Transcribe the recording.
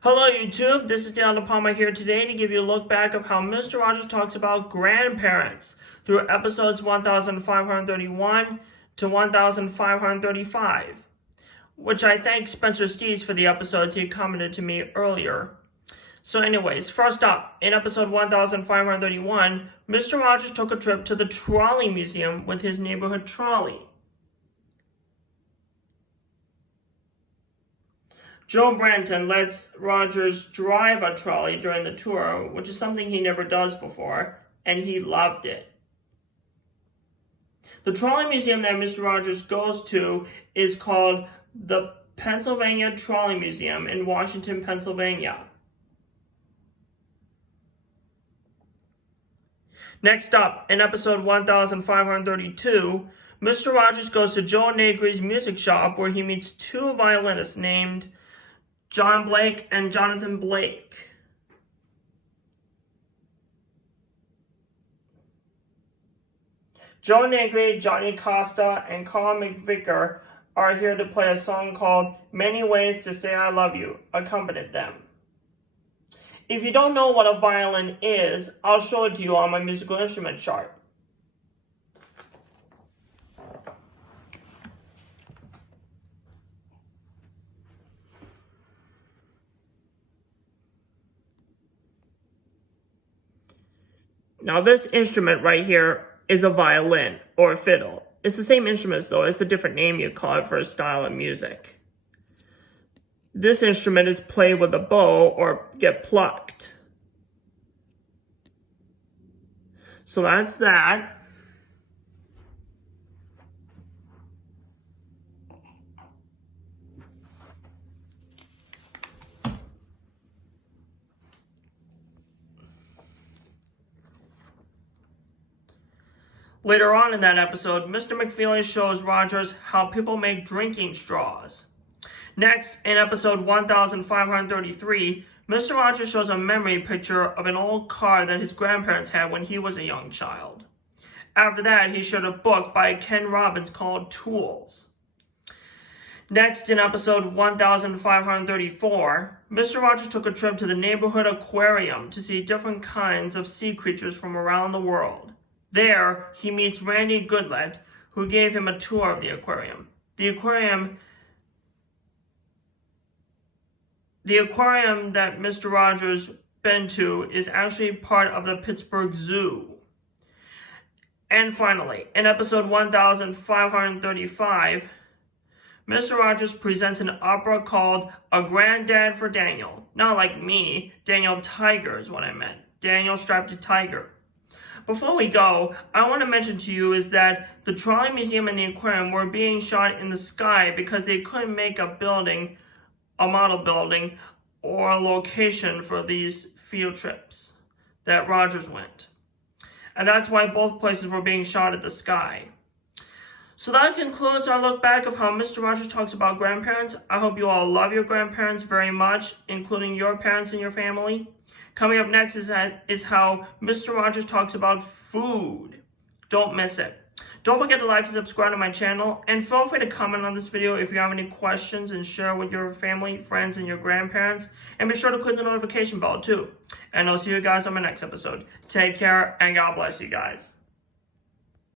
Hello YouTube, this is Daniel Palmer here today to give you a look back of how Mr. Rogers talks about grandparents through episodes 1531 to 1535, which I thank Spencer Steves for the episodes he commented to me earlier. So anyways, first up, in episode 1531, Mr. Rogers took a trip to the Trolley Museum with his neighborhood trolley. Joe Branton lets Rogers drive a trolley during the tour, which is something he never does before, and he loved it. The trolley museum that Mr. Rogers goes to is called the Pennsylvania Trolley Museum in Washington, Pennsylvania. Next up, in episode 1532, Mr. Rogers goes to Joe Negri's music shop where he meets two violinists named John Blake and Jonathan Blake. Joe Negri, Johnny Costa, and Carl McVicker are here to play a song called Many Ways to Say I Love You, accompanied them. If you don't know what a violin is, I'll show it to you on my musical instrument chart. Now this instrument right here is a violin or a fiddle. It's the same instruments though, it's a different name you call it for a style of music. This instrument is played with a bow or get plucked. So that's that. Later on in that episode, Mr. McFeely shows Rogers how people make drinking straws. Next, in episode 1533, Mr. Rogers shows a memory picture of an old car that his grandparents had when he was a young child. After that, he showed a book by Ken Robbins called Tools. Next, in episode 1534, Mr. Rogers took a trip to the neighborhood aquarium to see different kinds of sea creatures from around the world. There, he meets Randy Goodlett, who gave him a tour of the aquarium. The aquarium that Mr. Rogers been to is actually part of the Pittsburgh Zoo. And finally, in episode 1535, Mr. Rogers presents an opera called A Granddad for Daniel. Not like me, Daniel Tiger is what I meant. Daniel Striped Tiger. Before we go, I want to mention to you is that the Trolley Museum and the aquarium were being shot in the sky because they couldn't make a model building, or a location for these field trips that Rogers went. And that's why both places were being shot at the sky. So that concludes our look back of how Mr. Rogers talks about grandparents. I hope you all love your grandparents very much, including your parents and your family. Coming up next is how Mr. Rogers talks about food. Don't miss it. Don't forget to like and subscribe to my channel, and feel free to comment on this video if you have any questions and share with your family, friends, and your grandparents. And be sure to click the notification bell too. And I'll see you guys on my next episode. Take care, and God bless you guys.